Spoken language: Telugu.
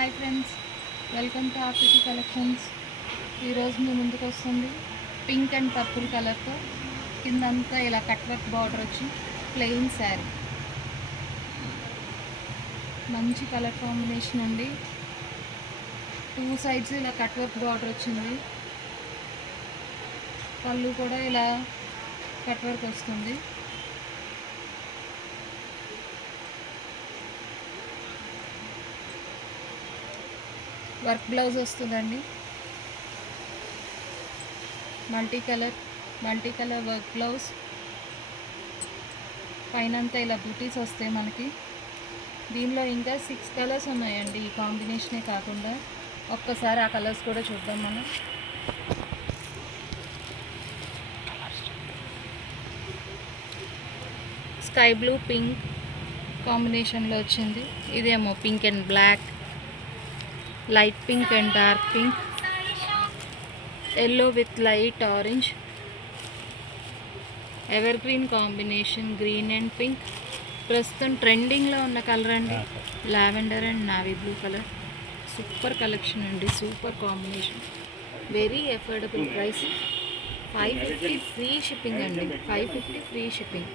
Hi friends, welcome to RTC collections. ఈరోజు మీ ముందుకు వస్తుంది పింక్ అండ్ పర్పుల్ కలర్తో కిందంతా ఇలా కట్ వర్క్ బార్డర్ వచ్చి ప్లెయిన్ శారీ. మంచి కలర్ కాంబినేషన్ అండి. 2 సైడ్స్ ఇలా కట్ వర్క్ బార్డర్ వచ్చింది. పళ్ళు కూడా ఇలా కట్ వర్క్ వస్తుంది. వర్క్ బ్లౌజ్ వస్తుందండి. Multi colour work blouse. పైనంతా ఇలా బూటీస్ వస్తాయి మనకి. దీనిలో ఇంకా 6 కలర్స్ ఉన్నాయండి. ఈ కాంబినేషనే కాకుండా ఒక్కసారి ఆ కలర్స్ కూడా చూద్దాం మనం. స్కై బ్లూ పింక్ కాంబినేషన్లో వచ్చింది. ఇదేమో pink and black, light pink and dark pink, yellow with light orange, ever green combination green and pink. ప్రస్తుతం ట్రెండింగ్లో ఉన్న కలర్ అండి, lavender and navy blue colour. Super collection అండి, super combination, very affordable price. 550 free shipping అండి, 550 ఫ్రీ షిప్పింగ్.